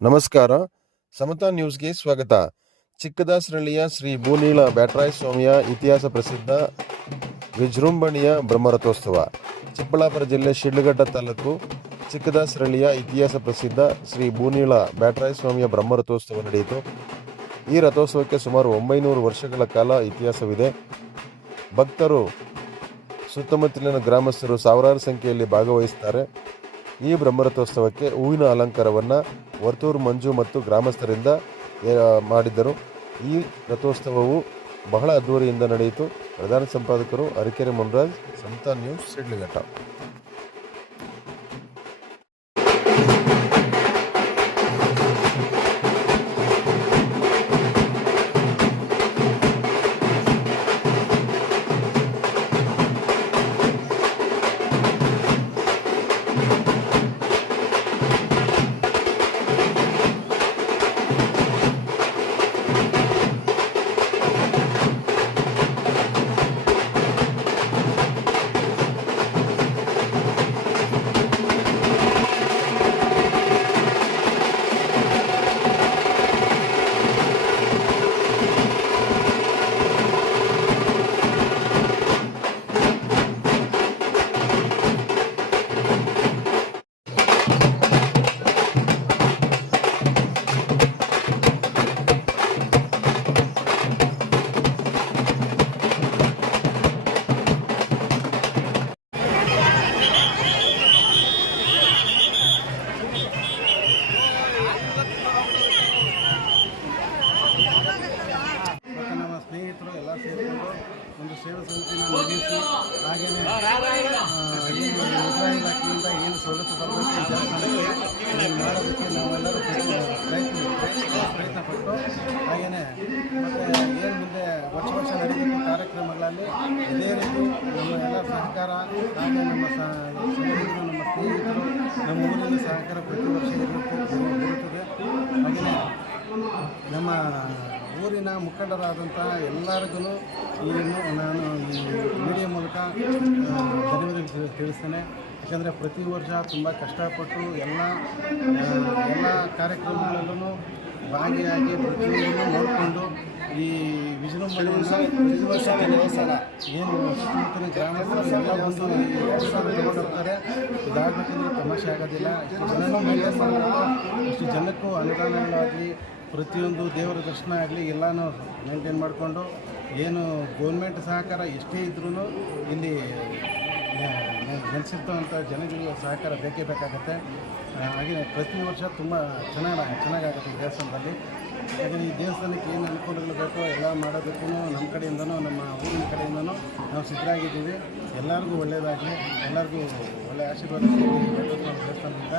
ನಮಸ್ಕಾರ. ಸಮತಾ ನ್ಯೂಸ್ಗೆ ಸ್ವಾಗತ. ಚಿಕ್ಕದಾಸರಳ್ಳಿಯ ಶ್ರೀ ಭೂನೀಳ ಬ್ಯಾಟ್ರಾಯ್ ಸ್ವಾಮಿಯ ಇತಿಹಾಸ ಪ್ರಸಿದ್ಧ ವಿಜೃಂಭಣೆಯ ಬ್ರಹ್ಮರಥೋತ್ಸವ. ಚಿಕ್ಕಬಳ್ಳಾಪುರ ಜಿಲ್ಲೆ ಶಿಡ್ಲಘಟ್ಟ ತಾಲೂಕು ಚಿಕ್ಕದಾಸರಳ್ಳಿಯ ಇತಿಹಾಸ ಪ್ರಸಿದ್ಧ ಶ್ರೀ ಭೂನೀಳ ಬ್ಯಾಟ್ರಾಯ್ ಸ್ವಾಮಿಯ ಬ್ರಹ್ಮರಥೋತ್ಸವ ನಡೆಯಿತು. ಈ ರಥೋತ್ಸವಕ್ಕೆ ಸುಮಾರು ಒಂಬೈನೂರು ವರ್ಷಗಳ ಕಾಲ ಇತಿಹಾಸವಿದೆ. ಭಕ್ತರು ಸುತ್ತಮುತ್ತಲಿನ ಗ್ರಾಮಸ್ಥರು ಸಾವಿರಾರು ಸಂಖ್ಯೆಯಲ್ಲಿ ಭಾಗವಹಿಸುತ್ತಾರೆ ಈ ಬ್ರಹ್ಮರಥೋತ್ಸವಕ್ಕೆ ಹೂವಿನ ಅಲಂಕಾರವನ್ನು ವರ್ತೂರು ಮಂಜು ಮತ್ತು ಗ್ರಾಮಸ್ಥರಿಂದ ಮಾಡಿದ್ದರು. ಈ ರಥೋತ್ಸವವು ಬಹಳ ಅದ್ಧೂರಿಯಿಂದ ನಡೆಯಿತು. ಪ್ರಧಾನ ಸಂಪಾದಕರು ಅರಕೆರೆ ಮುನ್ರಾಜ್, ಸಂತಾ ನ್ಯೂಸ್ ಶಿಡ್ಲಘಟ್ಟ ಹಾಗೆಯೇ ಈ ಏನು ಮಾಡೋದಕ್ಕೆ ನಾವೆಲ್ಲರೂ ಪ್ರಯತ್ನ ಪ್ರಯತ್ನ ಪ್ರಯತ್ನ ಪಟ್ಟು ಹಾಗೆಯೇ ಮತ್ತು ಮುಂದೆ ಕಾರ್ಯಕ್ರಮಗಳಲ್ಲಿ ಇದೇ ರೀತಿ ನಮ್ಮ ಸಹಕಾರ ಹಾಗೆ ನಮ್ಮ ನಮ್ಮ ಸಹಕಾರ ಹಾಗೆಯೇ ನಮ್ಮ ಊರಿನ ಮುಖಂಡರಾದಂಥ ಎಲ್ಲರಿಗೂ ನಾನು ಮೀಡಿಯಾ ಮೂಲಕ ಧನ್ಯವಾದ ತಿಳಿ- ತಿಳಿಸ್ತೇನೆ. ಯಾಕಂದರೆ ಪ್ರತಿ ವರ್ಷ ತುಂಬ ಕಷ್ಟಪಟ್ಟು ಎಲ್ಲ ಎಲ್ಲ ಕಾರ್ಯಕ್ರಮಗಳಲ್ಲೂ ಭಾಗಿಯಾಗಿ ಪ್ರತಿಯೊಂದನ್ನು ನೋಡಿಕೊಂಡು ಈ ವಿಜೃಂಭಣೆಯಿಂದ ಪ್ರತಿ ದೇವಸ್ಥಾನ ಏನು ಸುತ್ತಮುತ್ತಲಿನ ಗ್ರಾಮಸ್ಥರು ಎಲ್ಲ ಬಂದು ಈ ದೇವಸ್ಥಾನ ತಗೊಂಡು ಹೋಗ್ತಾರೆ. ಇದಾಗಬೇಕಂದ್ರೆ ತಮಾಷೆ ಆಗೋದಿಲ್ಲ. ಇಷ್ಟು ಇಷ್ಟು ಜನಕ್ಕೂ ಅನುದಾನಗಳಾಗಲಿ, ಪ್ರತಿಯೊಂದು ದೇವರ ದರ್ಶನ ಆಗಲಿ ಎಲ್ಲನೂ ಮೇಂಟೈನ್ ಮಾಡಿಕೊಂಡು ಏನು ಗೌರ್ಮೆಂಟ್ ಸಹಕಾರ ಎಷ್ಟೇ ಇದ್ರೂ ಇಲ್ಲಿ ನೆಲೆಸಿರ್ತವಂಥ ಜನಗಳಿಗೆ ಸಹಕಾರ ಬೇಕೇ ಬೇಕಾಗುತ್ತೆ. ಹಾಗೆ ಪ್ರತಿ ವರ್ಷ ತುಂಬ ಚೆನ್ನಾಗಿ, ಚೆನ್ನಾಗಾಗುತ್ತೆ ಈ ದೇವಸ್ಥಾನದಲ್ಲಿ. ಹಾಗೆ ಈ ದೇವಸ್ಥಾನಕ್ಕೆ ಏನು ಅನುಕೂಲಗಳು ಬೇಕೋ ಎಲ್ಲ ಮಾಡೋದಕ್ಕೂ ನಮ್ಮ ಕಡೆಯಿಂದನೂ, ನಮ್ಮ ಊರಿನ ಕಡೆಯಿಂದನೂ ನಾವು ಸಿದ್ಧರಾಗಿದ್ದೀವಿ. ಎಲ್ಲರಿಗೂ ಒಳ್ಳೆಯದಾಗಲಿ ಎಲ್ಲರಿಗೂ ಒಳ್ಳೆಯ ಆಶೀರ್ವಾದ ದೇವಸ್ಥಾನದಿಂದ